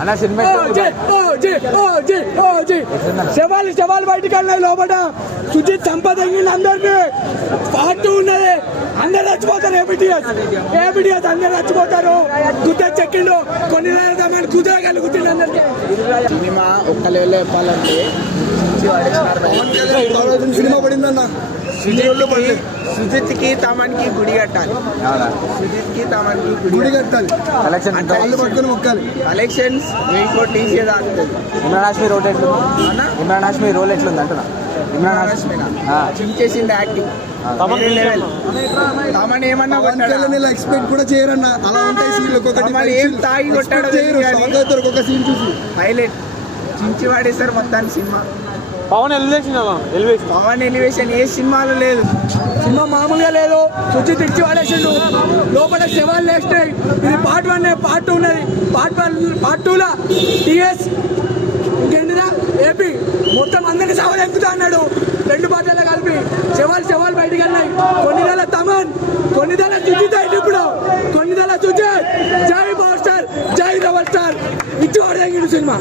అన్న సినిమా శవాలు బయటికి వెళ్ళినాయి లోపల. సుజిత్ సంపదంగి అందరినీ పార్టీ ఉన్నది. అందరు చచ్చిపోతారు. ఏబిటిఎస్ అందరు చచ్చిపోతారు. గుద్ద చెక్కిండు కొన్ని కుదరగలుగుతుంది అందరికి. సినిమా ఒక్క లెవెల్లో చెప్పాలంటే సినిమా పడిందన్న. సుజిత్ కి తమన్ కి గుడి కట్టాలి. సుజిత్ కి తమన్ కి గుడి కట్టాలి. కలెక్షన్స్ 1000 కోట్లు తీసేది ఆగుతుంది. ఇమ్రాన్ హాష్మి రోల్ ఎట్లుంది? ఇమ్రాన్ హాష్మి రోల్ ఎట్లుంది అంటున్నా. ఇమ్రాన్ హాష్మి చించేసింది యాక్టింగ్. తమన్ ఏమన్నా ఎక్స్పెక్ట్ కూడా చేయరన్న. అలా ఉంటాయి ఏం తాగి కొట్టాడు ఒక సీన్ చూసి హైలైట్ చించి వాడేస్తారు మొత్తాన్ని సినిమా. పవన్ ఎలివేషన్ ఏ సినిమాలో లేదు. సినిమా మామూలుగా లేదు. సుజిత్ ఇచ్చి వాడేసిండు. లోపల శవాలు లేస్తాయి. ఇది పార్ట్ 1, పార్ట్ 2 ఉన్నది. పార్ట్ 2 టీఎస్ ఇంకేంటిదా ఏపీ మొత్తం అందరికి సవాలు ఎక్కుతా అన్నాడు. 2 పార్టీలో కలిపి శవాలు బయటికి వెళ్ళినాయి. కొన్నిదల తమన్, కొన్నిదల సుజిత్ అయితే ఇప్పుడు కొన్నిదల సుజిత్. జై పవర్ స్టార్, జై రెబల్ స్టార్. ఇచ్చి వాడేంగిడు సినిమా.